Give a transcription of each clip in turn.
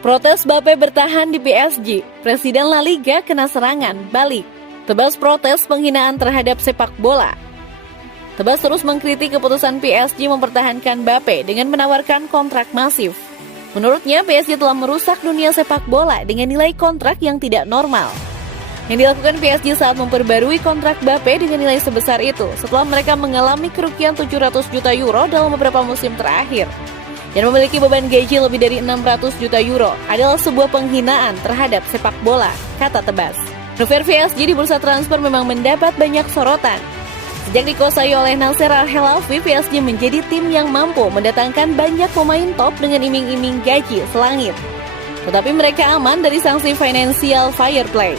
Protes Mbappe bertahan di PSG, Presiden La Liga kena serangan balik. Tebas protes penghinaan terhadap sepak bola. Tebas terus mengkritik keputusan PSG mempertahankan Mbappe dengan menawarkan kontrak masif. Menurutnya, PSG telah merusak dunia sepak bola dengan nilai kontrak yang tidak normal. Yang dilakukan PSG saat memperbarui kontrak Mbappe dengan nilai sebesar itu setelah mereka mengalami kerugian 700 juta euro dalam beberapa musim terakhir. Dan memiliki beban gaji lebih dari 600 juta euro adalah sebuah penghinaan terhadap sepak bola, kata Tebas. Transfer PSG di bursa transfer memang mendapat banyak sorotan. Sejak dikuasai oleh Nasser Al-Khelaifi, PSG menjadi tim yang mampu mendatangkan banyak pemain top dengan iming-iming gaji selangit. Tetapi mereka aman dari sanksi financial fair play.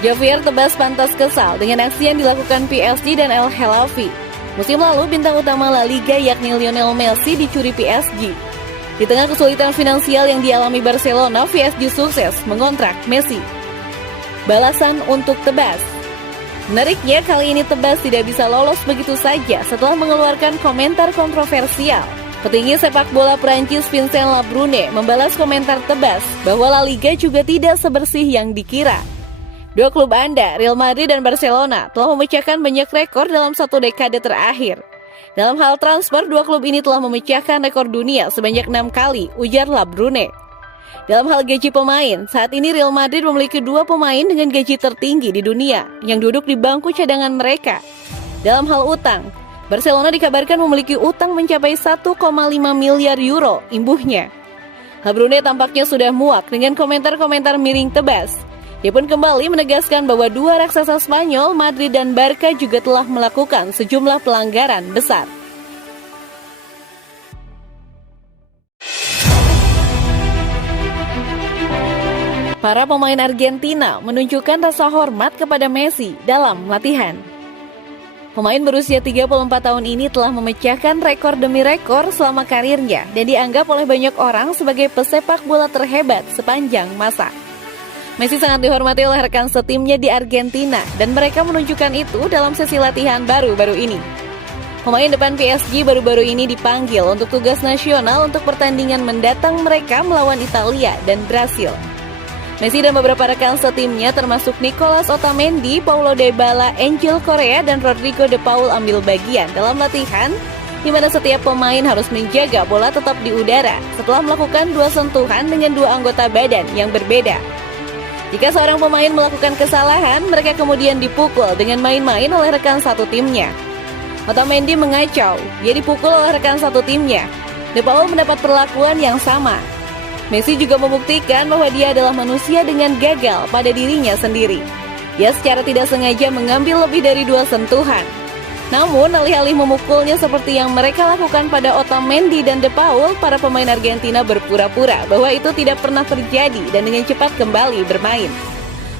Javier Tebas pantas kesal dengan aksi yang dilakukan PSG dan Al-Khelaifi. Musim lalu, bintang utama La Liga yakni Lionel Messi dicuri PSG. Di tengah kesulitan finansial yang dialami Barcelona, PSG sukses mengontrak Messi. Balasan untuk Tebas. Menariknya, kali ini Tebas tidak bisa lolos begitu saja setelah mengeluarkan komentar kontroversial. Petinggi sepak bola Prancis Vincent Labrune membalas komentar Tebas bahwa La Liga juga tidak sebersih yang dikira. Dua klub Anda, Real Madrid dan Barcelona, telah memecahkan banyak rekor dalam satu dekade terakhir. Dalam hal transfer, dua klub ini telah memecahkan rekor dunia sebanyak 6 kali, ujar Labrune. Dalam hal gaji pemain, saat ini Real Madrid memiliki 2 pemain dengan gaji tertinggi di dunia yang duduk di bangku cadangan mereka. Dalam hal utang, Barcelona dikabarkan memiliki utang mencapai 1,5 miliar euro imbuhnya. Labrune tampaknya sudah muak dengan komentar-komentar miring Tebas. Dia pun kembali menegaskan bahwa dua raksasa Spanyol, Madrid dan Barca juga telah melakukan sejumlah pelanggaran besar. Para pemain Argentina menunjukkan rasa hormat kepada Messi dalam latihan. Pemain berusia 34 tahun ini telah memecahkan rekor demi rekor selama karirnya dan dianggap oleh banyak orang sebagai pesepak bola terhebat sepanjang masa. Messi sangat dihormati oleh rekan setimnya di Argentina dan mereka menunjukkan itu dalam sesi latihan baru-baru ini. Pemain depan PSG baru-baru ini dipanggil untuk tugas nasional untuk pertandingan mendatang mereka melawan Italia dan Brasil. Messi dan beberapa rekan setimnya termasuk Nicolas Otamendi, Paulo Dybala, Angel Correa dan Rodrigo de Paul ambil bagian dalam latihan di mana setiap pemain harus menjaga bola tetap di udara setelah melakukan 2 sentuhan dengan 2 anggota badan yang berbeda. Jika seorang pemain melakukan kesalahan, mereka kemudian dipukul dengan main-main oleh rekan satu timnya. Otamendi mengacau, dia dipukul oleh rekan satu timnya. De Paul mendapat perlakuan yang sama. Messi juga membuktikan bahwa dia adalah manusia dengan gagal pada dirinya sendiri. Dia secara tidak sengaja mengambil lebih dari 2 sentuhan. Namun, alih-alih memukulnya seperti yang mereka lakukan pada Otamendi dan De Paul, para pemain Argentina berpura-pura bahwa itu tidak pernah terjadi dan dengan cepat kembali bermain.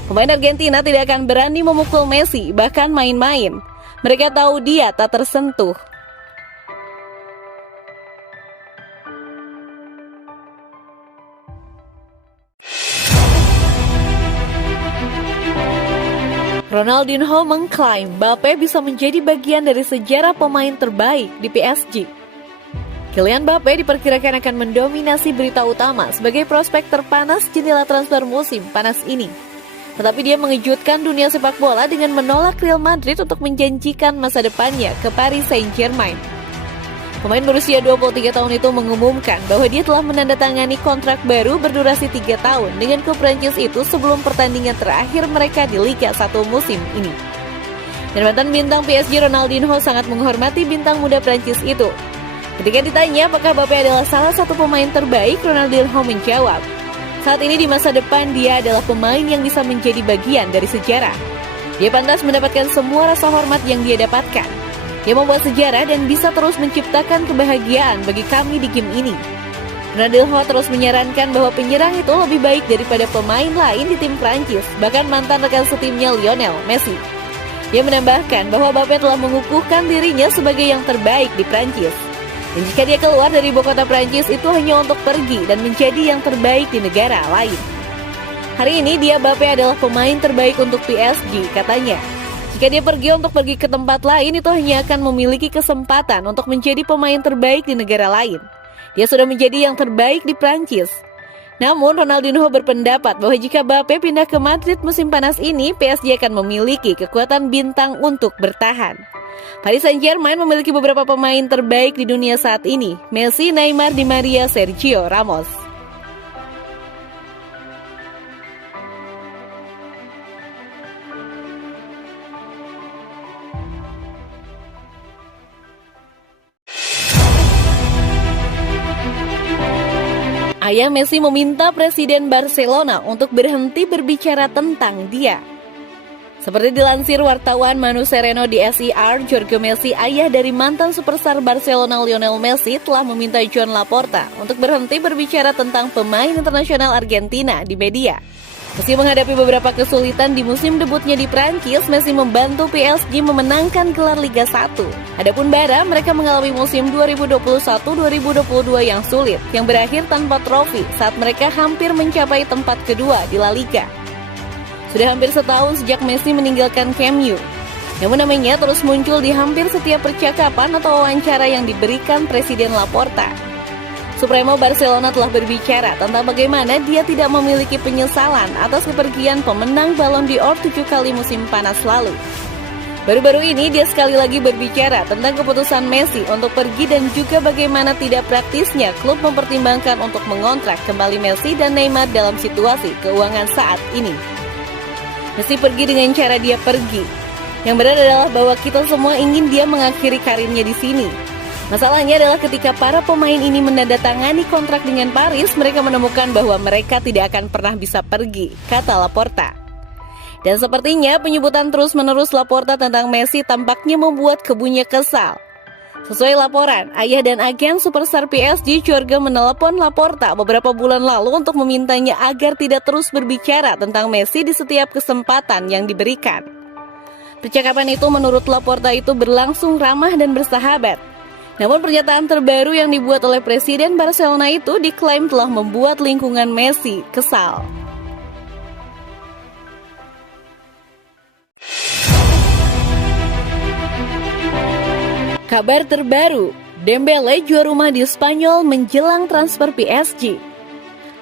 Pemain Argentina tidak akan berani memukul Messi, bahkan main-main. Mereka tahu dia tak tersentuh. Ronaldinho mengklaim Mbappe bisa menjadi bagian dari sejarah pemain terbaik di PSG. Kylian Mbappe diperkirakan akan mendominasi berita utama sebagai prospek terpanas jendela transfer musim panas ini. Tetapi dia mengejutkan dunia sepak bola dengan menolak Real Madrid untuk menjanjikan masa depannya ke Paris Saint-Germain. Pemain berusia 23 tahun itu mengumumkan bahwa dia telah menandatangani kontrak baru berdurasi 3 tahun dengan klub Prancis itu sebelum pertandingan terakhir mereka di Liga 1 musim ini. Dan mantan bintang PSG Ronaldinho sangat menghormati bintang muda Prancis itu. Ketika ditanya apakah Mbappe adalah salah satu pemain terbaik, Ronaldinho menjawab, saat ini di masa depan dia adalah pemain yang bisa menjadi bagian dari sejarah. Dia pantas mendapatkan semua rasa hormat yang dia dapatkan. Dia membuat sejarah dan bisa terus menciptakan kebahagiaan bagi kami di game ini. Ronaldinho terus menyarankan bahwa penyerang itu lebih baik daripada pemain lain di tim Prancis, bahkan mantan rekan setimnya Lionel Messi. Dia menambahkan bahwa Mbappe telah mengukuhkan dirinya sebagai yang terbaik di Prancis. Dan jika dia keluar dari ibu kota Prancis itu hanya untuk pergi dan menjadi yang terbaik di negara lain. Hari ini dia Mbappe adalah pemain terbaik untuk PSG, katanya. Jika dia pergi ke tempat lain, itu hanya akan memiliki kesempatan untuk menjadi pemain terbaik di negara lain. Dia sudah menjadi yang terbaik di Prancis. Namun Ronaldinho berpendapat bahwa jika Mbappe pindah ke Madrid musim panas ini, PSG akan memiliki kekuatan bintang untuk bertahan. Paris Saint-Germain memiliki beberapa pemain terbaik di dunia saat ini: Messi, Neymar, Di Maria, Sergio Ramos. Ayah Messi meminta Presiden Barcelona untuk berhenti berbicara tentang dia. Seperti dilansir wartawan Manu Sereno di SER, Jorge Messi, ayah dari mantan superstar Barcelona Lionel Messi, telah meminta Joan Laporta untuk berhenti berbicara tentang pemain internasional Argentina di media. Meski menghadapi beberapa kesulitan di musim debutnya di Prancis, Messi membantu PSG memenangkan gelar Liga 1. Adapun Barca, mereka mengalami musim 2021-2022 yang sulit, yang berakhir tanpa trofi saat mereka hampir mencapai tempat kedua di La Liga. Sudah hampir setahun sejak Messi meninggalkan Camp Nou. Namun namanya terus muncul di hampir setiap percakapan atau wawancara yang diberikan Presiden Laporta. Supremo Barcelona telah berbicara tentang bagaimana dia tidak memiliki penyesalan atas kepergian pemenang Ballon d'Or 7 kali musim panas lalu. Baru-baru ini dia sekali lagi berbicara tentang keputusan Messi untuk pergi dan juga bagaimana tidak praktisnya klub mempertimbangkan untuk mengontrak kembali Messi dan Neymar dalam situasi keuangan saat ini. Messi pergi dengan cara dia pergi. Yang benar adalah bahwa kita semua ingin dia mengakhiri karirnya di sini. Masalahnya adalah ketika para pemain ini menandatangani kontrak dengan Paris, mereka menemukan bahwa mereka tidak akan pernah bisa pergi, kata Laporta. Dan sepertinya penyebutan terus-menerus Laporta tentang Messi tampaknya membuat kebunya kesal. Sesuai laporan, ayah dan agen superstar PSG Jorge menelepon Laporta beberapa bulan lalu untuk memintanya agar tidak terus berbicara tentang Messi di setiap kesempatan yang diberikan. Percakapan itu menurut Laporta itu berlangsung ramah dan bersahabat. Namun pernyataan terbaru yang dibuat oleh Presiden Barcelona itu diklaim telah membuat lingkungan Messi kesal. Kabar terbaru, Dembele jual rumah di Spanyol menjelang transfer PSG.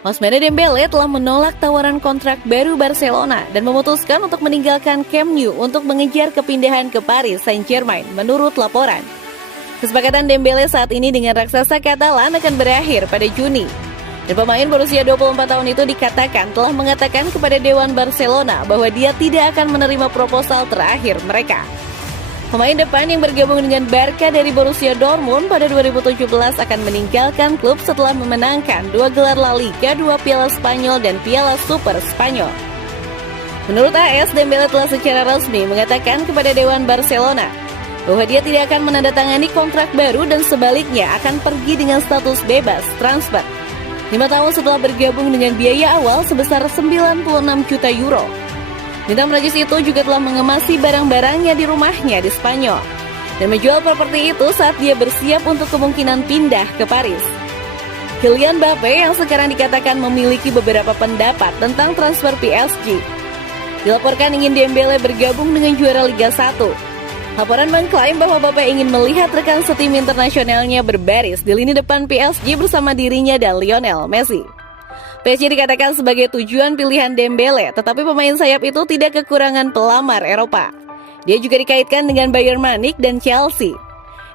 Ousmane Dembele telah menolak tawaran kontrak baru Barcelona dan memutuskan untuk meninggalkan Camp Nou untuk mengejar kepindahan ke Paris Saint-Germain, menurut laporan. Kesepakatan Dembele saat ini dengan raksasa Katalan akan berakhir pada Juni. Dan pemain berusia 24 tahun itu dikatakan telah mengatakan kepada Dewan Barcelona bahwa dia tidak akan menerima proposal terakhir mereka. Pemain depan yang bergabung dengan Barca dari Borussia Dortmund pada 2017 akan meninggalkan klub setelah memenangkan 2 gelar La Liga, 2 Piala Spanyol dan Piala Super Spanyol. Menurut AS, Dembele telah secara resmi mengatakan kepada Dewan Barcelona bahwa dia tidak akan menandatangani kontrak baru dan sebaliknya akan pergi dengan status bebas transfer 5 tahun setelah bergabung dengan biaya awal sebesar 96 juta euro. Bintang Prancis itu juga telah mengemasi barang-barangnya di rumahnya di Spanyol dan menjual properti itu saat dia bersiap untuk kemungkinan pindah ke Paris. Kylian Mbappe yang sekarang dikatakan memiliki beberapa pendapat tentang transfer PSG. Dilaporkan ingin Dembele bergabung dengan juara Liga 1. Laporan mengklaim bahwa Mbappe ingin melihat rekan setim internasionalnya berbaris di lini depan PSG bersama dirinya dan Lionel Messi. PSG dikatakan sebagai tujuan pilihan Dembele, tetapi pemain sayap itu tidak kekurangan pelamar Eropa. Dia juga dikaitkan dengan Bayern Munich dan Chelsea.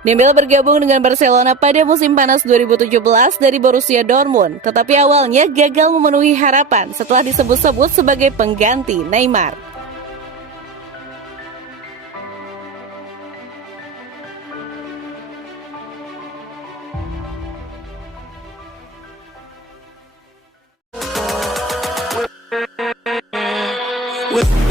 Dembele bergabung dengan Barcelona pada musim panas 2017 dari Borussia Dortmund, tetapi awalnya gagal memenuhi harapan setelah disebut-sebut sebagai pengganti Neymar. With